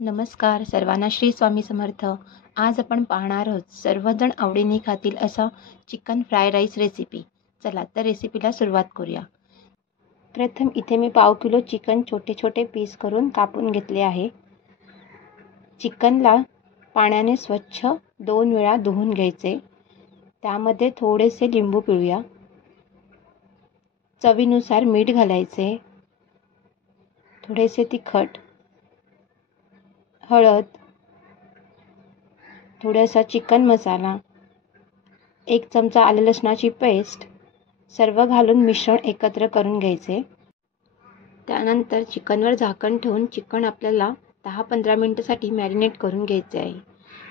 नमस्कार सर्वांना, श्री स्वामी समर्थ. आज आपण पाहणार आहोत सर्वजण आवडीने खातील असा चिकन फ्राय राईस रेसिपी. चला तर रेसिपीला सुरुवात करूया. प्रथम इथे मी पाव किलो चिकन छोटे छोटे पीस करून कापून घेतले आहे. चिकनला पाण्याने स्वच्छ 2 वेळा धुवून घ्यायचे. त्यामध्ये थोडेसे लिंबू पिळूया. चवीनुसार मीठ घालायचे, थोडेसे तिखट, हळद, थोडासा चिकन मसाला, 1 चमचा आले लसणाची पेस्ट सर्व घालून मिश्रण एकत्र करून घ्यायचे. त्यानंतर चिकनवर झाकण ठेवून चिकन आपल्याला 10-15 मिनिटांसाठी मॅरिनेट करून घ्यायचे आहे.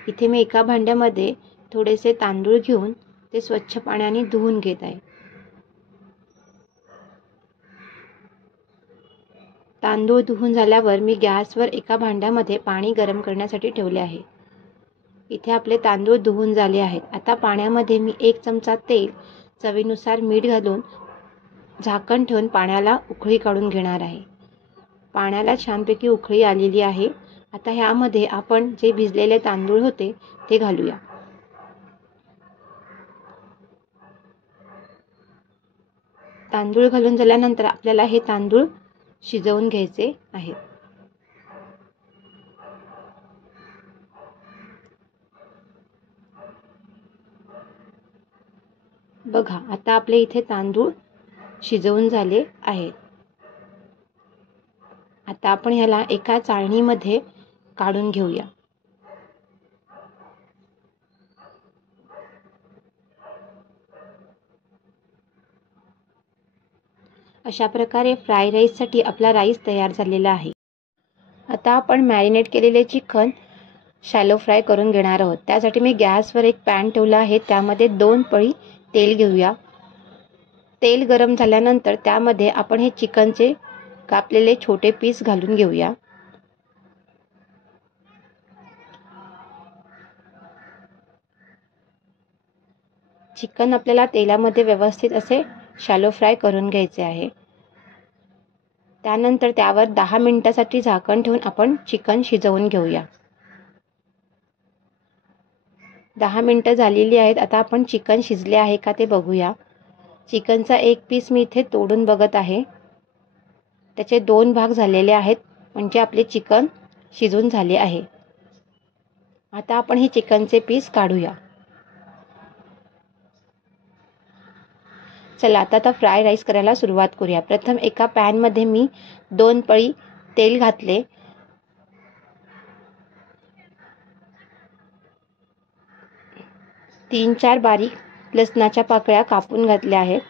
इथे मी एका भांड्यामध्ये थोडेसे तांदूळ घेऊन ते स्वच्छ पाण्याने धुवून घेत आहे. तांदूळ धुवून झाल्यावर मी गॅसवर एका भांड्यामध्ये पाणी गरम करण्यासाठी ठेवले आहे. इथे आपले तांदूळ धुवून झाले आहेत. आता पाण्यामध्ये मी 1 चमचा तेल, चवीनुसार मीठ घालून झाकण ठेवून पाण्याला उकळी काढून घेणार आहे. पाण्याला छानपैकी उकळी आलेली आहे. आता ह्यामध्ये आपण जे भिजलेले तांदूळ होते ते घालूया. तांदूळ घालून झाल्यानंतर आपल्याला हे तांदूळ शिजवून घ्यायचे आहेत. बघा, आता आपले इथे तांदूळ शिजवून झाले आहेत. आता आपण ह्याला एका चाळणीमध्ये काढून घेऊया. अशा प्रकारे फ्राय राईससाठी आपला राईस तयार झालेला आहे. आता आपण मॅरिनेट केलेले चिकन शॅलो फ्राय करून घेणार आहोत. त्यासाठी मी गॅसवर एक पॅन ठेवला आहे. त्यामध्ये 2 पळी तेल घेऊया. तेल गरम झाल्यानंतर त्यामध्ये आपण हे चिकनचे कापलेले छोटे पीस घालून घेऊया. चिकन आपल्याला तेलामध्ये व्यवस्थित असे शॅलो फ्राय करून घ्यायचे आहे. त्यानंतर त्यावर 10 मिनिटांसाठी झाकण ठेवून आपण चिकन शिजवून घेऊया. 10 मिनिटं झालेली आहेत. आता आपण चिकन शिजले आहे का ते बघूया. चिकनचा एक पीस मी इथे तोडून बघत आहे. त्याचे 2 भाग झालेले आहेत, म्हणजे आपले चिकन शिजून झाले आहे. आता आपण हे चिकनचे पीस काढूया. चला आता फ्राय राईस करायला सुरुवात करूया. प्रथम एका पॅनमध्ये मी 2 पळी तेल घातले. तीन 4 बारीक लसणाच्या पाकळ्या कापून घातल्या आहेत.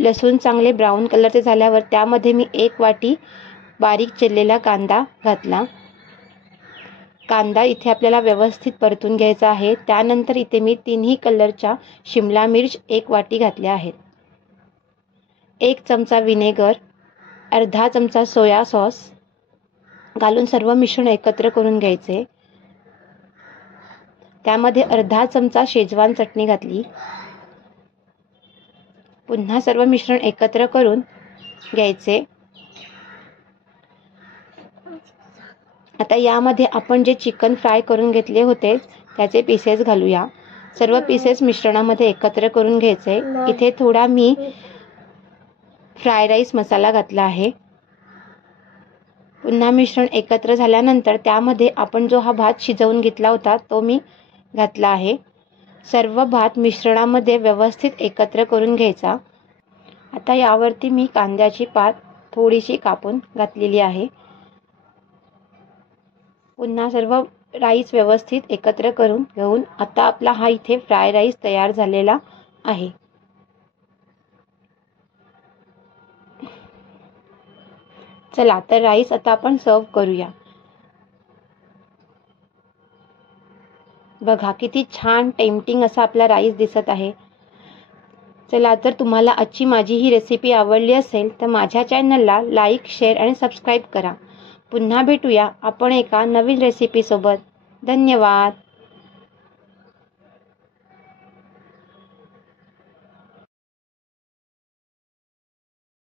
लसूण चांगले ब्राऊन कलरचे झाल्यावर त्यामध्ये मी 1 वाटी बारीक चिरलेला कांदा घातला. कांदा इथे आपल्याला व्यवस्थित परतून घ्यायचा आहे. त्यानंतर इथे मी 3ही कलरच्या शिमला मिर्च 1 वाटी घातल्या आहेत. 1 चमचा विनेगर, अर्धा चमचा सोया सॉस घालून सर्व मिश्रण एकत्र करून घ्यायचे. त्यामध्ये अर्धा चमचा शेजवान चटणी घातली. पुन्हा सर्व मिश्रण एकत्र करून घ्यायचे. आता यामध्ये आपण जे चिकन फ्राय करून घेतले होते त्याचे पीसेस घालूया. सर्व पीसेस मिश्रणामध्ये एकत्र करून घ्यायचे. इथे थोडा मी फ्राय राईस मसाला घातला आहे. पुन्हा मिश्रण एकत्र झाल्यानंतर त्यामध्ये आपण जो हा भात शिजवून घेतला होता तो मी घातला आहे. सर्व भात मिश्रणामध्ये व्यवस्थित एकत्र करून घ्यायचा. आता यावरती मी कांद्याची पात थोडीशी कापून घातलेली आहे. पुन्हा सर्व राईस व्यवस्थित एकत्र करून घेऊन आता आपला हा इथे फ्राय राईस तयार झालेला आहे. चला तर राईस आता आपण सर्व करूया. बघा किती छान टेम्पटिंग असा आपला राईस दिसत आहे. चला तर तुम्हाला आजची माझी ही रेसिपी आवडली असेल तर माझ्या चॅनलला लाईक, शेअर आणि सबस्क्राईब करा. पुन्हा भेटूया आपण एका नवीन रेसिपीसोबत. धन्यवाद.